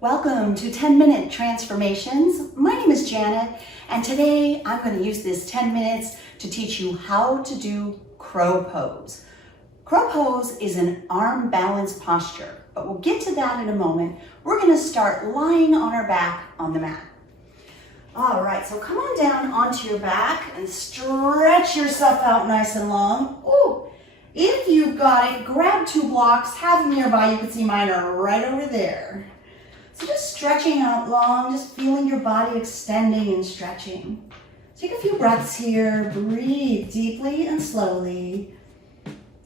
Welcome to 10-Minute Transformations. My name is Janet, and today I'm going to use this 10 minutes to teach you how to do crow pose. Crow pose is an arm balance posture, but we'll get to that in a moment. We're going to start lying on our back on the mat. All right, so come on down onto your back and stretch yourself out nice and long. Ooh. If you've got it, grab two blocks, have them nearby. You can see mine are right over there. So just stretching out long, just feeling your body extending and stretching. Take a few breaths here, breathe deeply and slowly.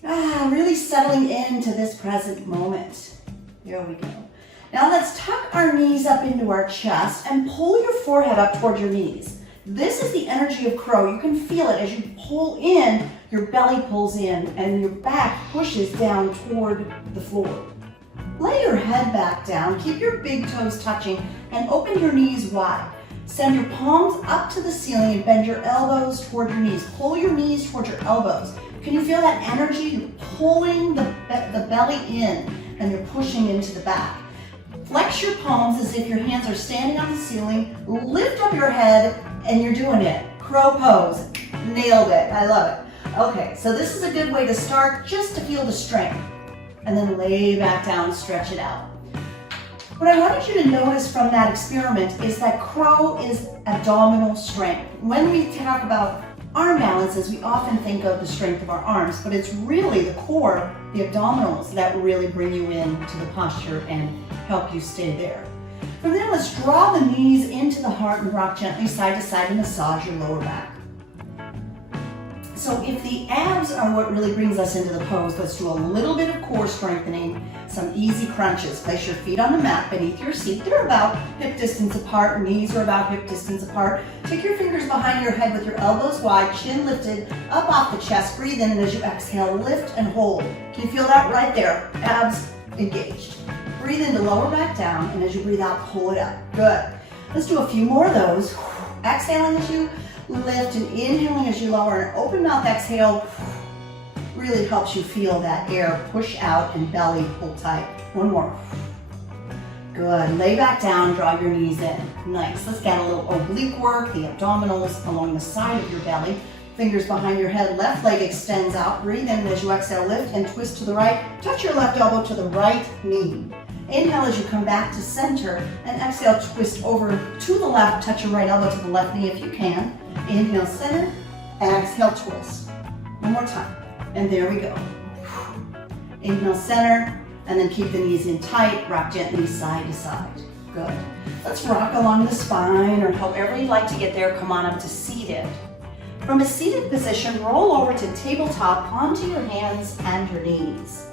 Really settling into this present moment. Here we go. Now let's tuck our knees up into our chest and pull your forehead up toward your knees. This is the energy of crow. You can feel it as you pull in, your belly pulls in and your back pushes down toward the floor. Lay your head back down, keep your big toes touching, and open your knees wide. Send your palms up to the ceiling and bend your elbows toward your knees. Pull your knees toward your elbows. Can you feel that energy? You're pulling the belly in and you're pushing into the back. Flex your palms as if your hands are standing on the ceiling. Lift up your head and you're doing it. Crow pose. Nailed it. I love it. Okay, so this is a good way to start just to feel the strength. And then lay back down, stretch it out. What I wanted you to notice from that experiment is that crow is abdominal strength. When we talk about arm balances, we often think of the strength of our arms, but it's really the core, the abdominals, that really bring you into the posture and help you stay there. From there, let's draw the knees into the heart and rock gently side to side and massage your lower back. So if the abs are what really brings us into the pose, let's do a little bit of core strengthening, some easy crunches. Place your feet on the mat beneath your seat. They're about hip distance apart, knees are about hip distance apart. Take your fingers behind your head with your elbows wide, chin lifted, up off the chest. Breathe in, and as you exhale, lift and hold. Can you feel that right there? Abs engaged. Breathe in to lower back down, and as you breathe out, pull it up. Good. Let's do a few more of those. Exhaling as you lift and inhaling as you lower, and open mouth exhale really helps you feel that air push out and belly pull tight. One more. Good. Lay back down, draw your knees in. Nice. Let's get a little oblique work, the abdominals along the side of your belly. Fingers behind your head, left leg extends out. Breathe in as you exhale, lift and twist to the right. Touch your left elbow to the right knee. Inhale as you come back to center, and exhale, twist over to the left, touch your right elbow to the left knee if you can. Inhale, center, exhale, twist. One more time, and there we go. Inhale, center, and then keep the knees in tight, rock gently side to side. Good. Let's rock along the spine, or however you'd like to get there. Come on up to seated. From a seated position, roll over to tabletop onto your hands and your knees.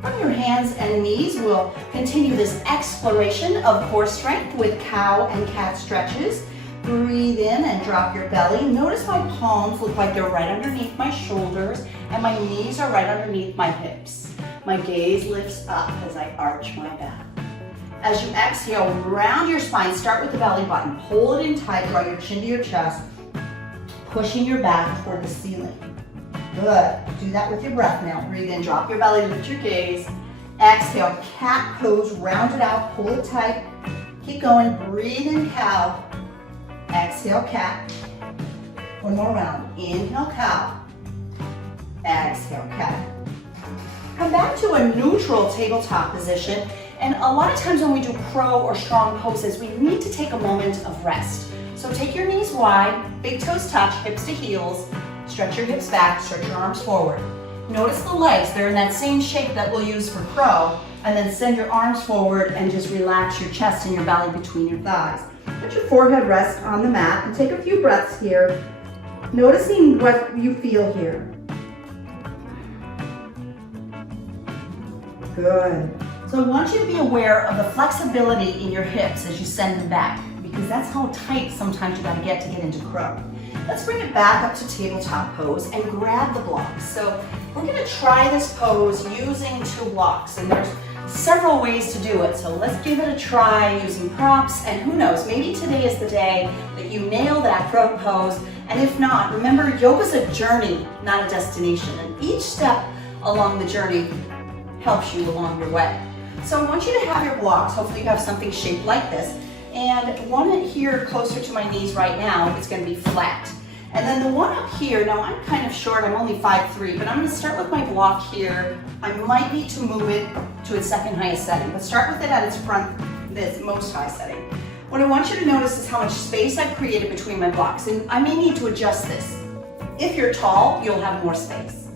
From your hands and knees, we'll continue this exploration of core strength with cow and cat stretches. Breathe in and drop your belly. Notice my palms look like they're right underneath my shoulders, and my knees are right underneath my hips. My gaze lifts up as I arch my back. As you exhale, round your spine. Start with the belly button. Pull it in tight, draw your chin to your chest, pushing your back toward the ceiling. Good. Do that with your breath now. Breathe in, drop your belly, lift your gaze. Exhale, cat pose, round it out, pull it tight. Keep going. Breathe in, cow. Exhale, cat. One more round. Inhale, cow. Exhale, cat. Come back to a neutral tabletop position. And a lot of times when we do crow or strong poses, we need to take a moment of rest. So take your knees wide, big toes touch, hips to heels. Stretch your hips back, stretch your arms forward. Notice the legs, they're in that same shape that we'll use for crow, and then send your arms forward and just relax your chest and your belly between your thighs. Let your forehead rest on the mat and take a few breaths here, noticing what you feel here. Good. So I want you to be aware of the flexibility in your hips as you send them back, because that's how tight sometimes you gotta get into crow. Let's bring it back up to tabletop pose and grab the blocks. So we're gonna try this pose using two blocks, and there's several ways to do it. So let's give it a try using props, and who knows, maybe today is the day that you nail that crow pose, and if not, remember, yoga's a journey, not a destination, and each step along the journey helps you along your way. So I want you to have your blocks, hopefully you have something shaped like this, and one here closer to my knees right now is going to be flat. And then the one up here, now I'm kind of short, I'm only 5'3", but I'm going to start with my block here. I might need to move it to its second highest setting, but start with it at its front, this most high setting. What I want you to notice is how much space I've created between my blocks, and I may need to adjust this. If you're tall, you'll have more space.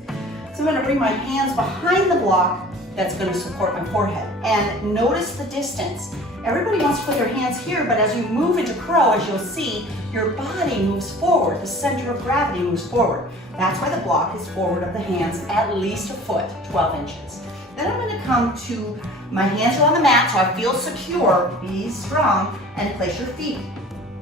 So I'm going to bring my hands behind the block that's going to support my forehead. And notice the distance. Everybody wants to put their hands here, but as you move into crow, as you'll see, your body moves forward. The center of gravity moves forward. That's why the block is forward of the hands at least a foot, 12 inches. Then I'm going to come to, my hands are on the mat, so I feel secure, be strong, and place your feet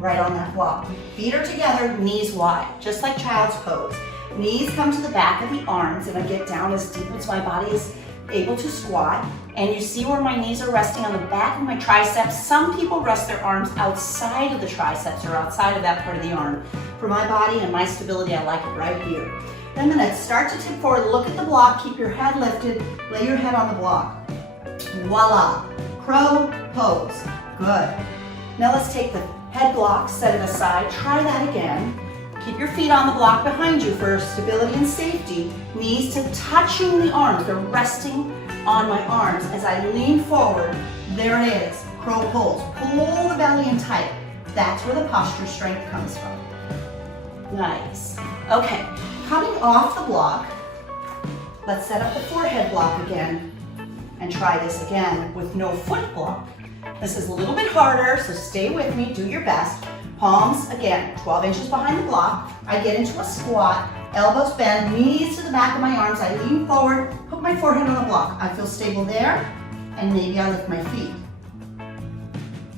right on that block. Feet are together, knees wide, just like child's pose. Knees come to the back of the arms, and I get down as deep as my body is able to squat. And you see where my knees are resting on the back of my triceps. Some people rest their arms outside of the triceps or outside of that part of the arm. For my body and my stability, I like it right here. Then I'm going to start to tip forward, look at the block, keep your head lifted, lay your head on the block. Voila, crow pose, good. Now let's take the head block, set it aside, try that again. Keep your feet on the block behind you for stability and safety. Knees to touching the arms, they're resting on my arms. As I lean forward, there it is, crow pose. Pull the belly in tight. That's where the posture strength comes from. Nice. Okay, coming off the block, let's set up the forehead block again and try this again with no foot block. This is a little bit harder, so stay with me, do your best. Palms, again, 12 inches behind the block. I get into a squat, elbows bend, knees to the back of my arms. I lean forward, put my forehead on the block. I feel stable there, and maybe I lift my feet.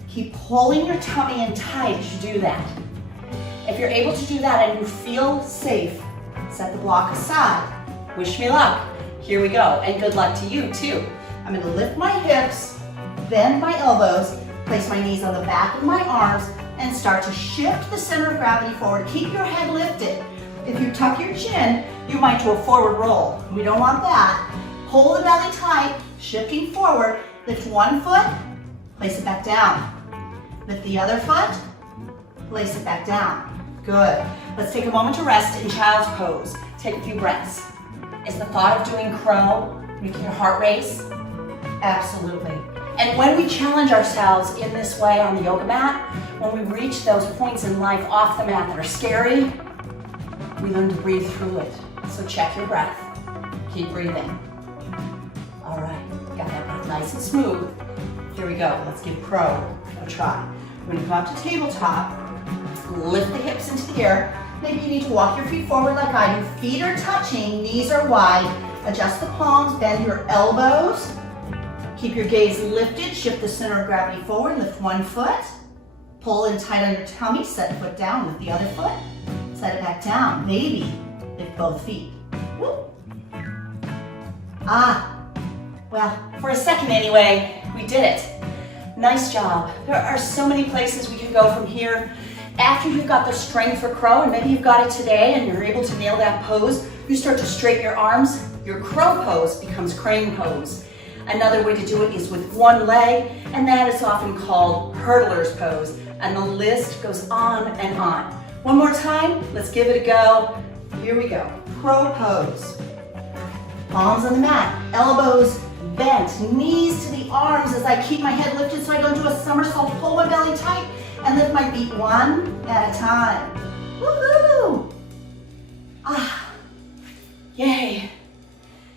Keep pulling your tummy in tight as you do that. If you're able to do that and you feel safe, set the block aside. Wish me luck. Here we go, and good luck to you too. I'm going to lift my hips, bend my elbows, place my knees on the back of my arms, and start to shift the center of gravity forward. Keep your head lifted. If you tuck your chin, you might do a forward roll. We don't want that. Hold the belly tight, shifting forward. Lift one foot, place it back down. Lift the other foot, place it back down. Good. Let's take a moment to rest in child's pose. Take a few breaths. Is the thought of doing crow making your heart race? Absolutely. And when we challenge ourselves in this way on the yoga mat, when we reach those points in life off the mat that are scary, we learn to breathe through it. So check your breath. Keep breathing. All right, got that breath nice and smooth. Here we go. Let's give crow a try. When you come up to tabletop, lift the hips into the air. Maybe you need to walk your feet forward like I do. Feet are touching, knees are wide. Adjust the palms, bend your elbows. Keep your gaze lifted, shift the center of gravity forward, lift one foot. Pull in tight on your tummy, set the foot down with the other foot. Set it back down, maybe lift both feet. Woo. Well, for a second anyway, we did it. Nice job. There are so many places we can go from here. After you've got the strength for crow, and maybe you've got it today and you're able to nail that pose, you start to straighten your arms, your crow pose becomes crane pose. Another way to do it is with one leg, and that is often called hurdler's pose. And the list goes on and on. One more time, let's give it a go. Here we go, crow pose. Palms on the mat, elbows bent, knees to the arms as I keep my head lifted so I don't do a somersault. Pull my belly tight and lift my feet one at a time. Woohoo! Yay.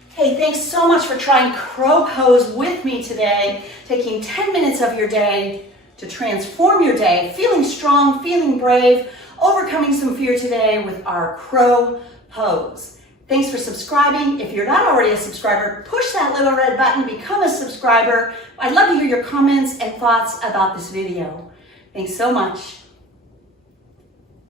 Hey, thanks so much for trying crow pose with me today, taking 10 minutes of your day to transform your day, feeling strong, feeling brave, overcoming some fear today with our crow pose. Thanks for subscribing. If you're not already a subscriber, push that little red button, become a subscriber. I'd love to hear your comments and thoughts about this video. Thanks so much.